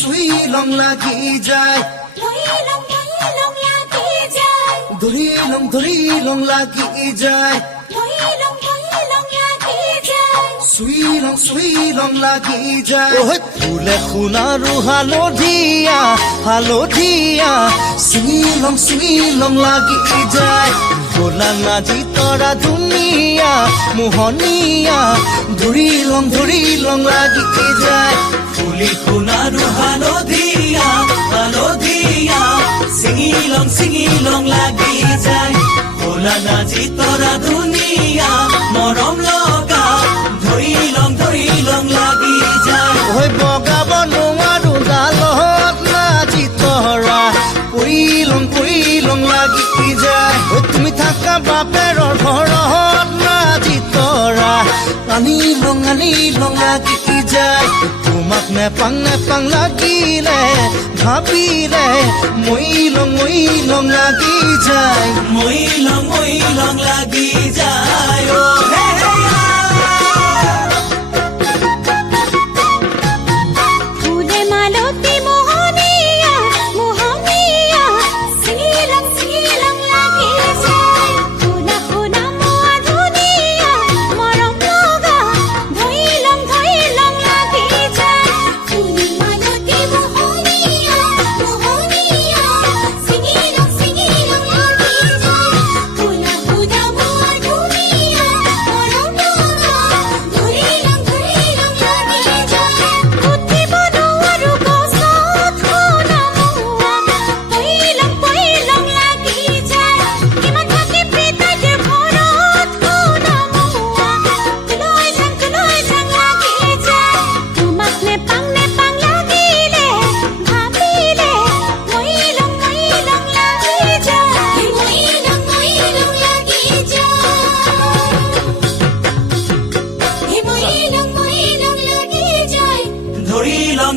सुई लङ लागि जाय धुरी लङ लागि जाय सुई लङ लागि जाय ओह फुले खुनारु हालधिया सुई लङ लागि जाय गोला नाजी तरा दुनिया मोहनिया धुरी लङ लागि जाय फुली खुनारु हालधिया सिंगी लङ लागि जाय गोला नाजी तरा दुनिया मरम लगा धुरी लङ लागि जाय ओह बगाब নোৱাৰো ডালত নাজি তৰা পৰি লং লাগি যায় তুমি থাকা বাপেৰৰ ঘৰত নাজি তৰা আনি লং লাগি যায় তোমাক নেপাং লাগিলে ভাবিলে মই লং লাগি যায় মই লং লাগি যায় ও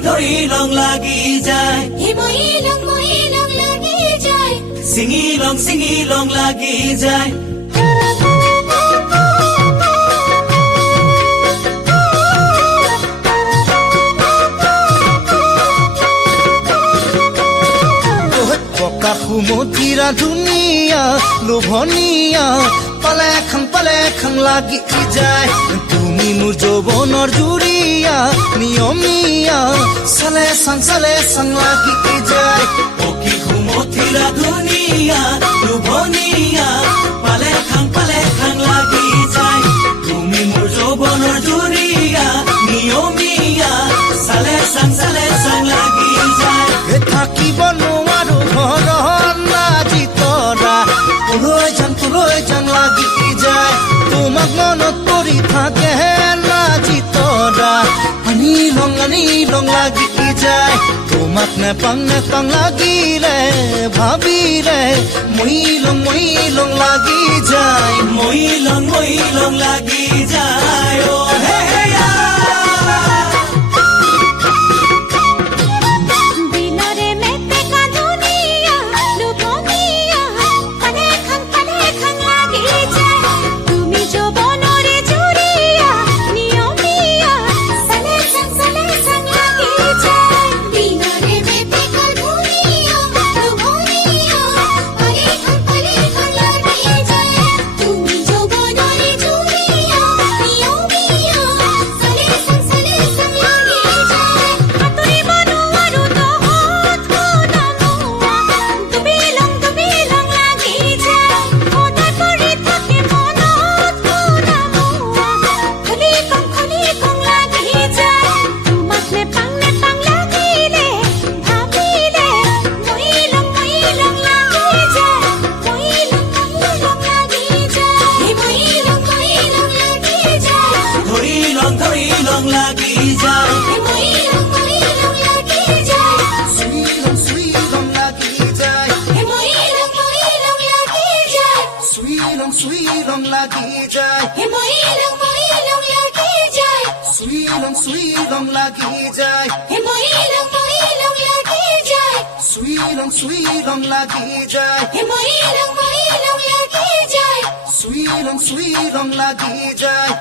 ধৰি লং লাগি যায় সিঙি লং লাগি যায় পকা সুমতিৰা ধুনীয়া লোভনীয়া পালে খাং লাগি যায় তুমি মোৰ যৌৱনৰ জুৰিয়া নিয়মীয়া চালে চাং লাগি যায় পকি সুমথিৰা ধুনীয়া লোভনীয়া পালে খাং লাগি যায় তুমি মোৰ যৌৱনৰ জুৰিয়া নিয়মীয়া চালে চাং লাগি যায় থাকিব নোৱাৰো ঘৰত নাজি তৰা লৈ যাম লাগি যায় তোমাক মনত পৰি থাকে নাজি তৰা আনি লং লাগি যায় তোমাক নেপাং লাগিলে ভাবিলে মই লং লাগি যায় মই লং লাগি যায় ও হে লং লাগি যায় সুই লং লাগি যায় সুই লং লাগি যায় সুই লং লাগি যায় সুই লং লাগি যায় সুই লং লাগি যায়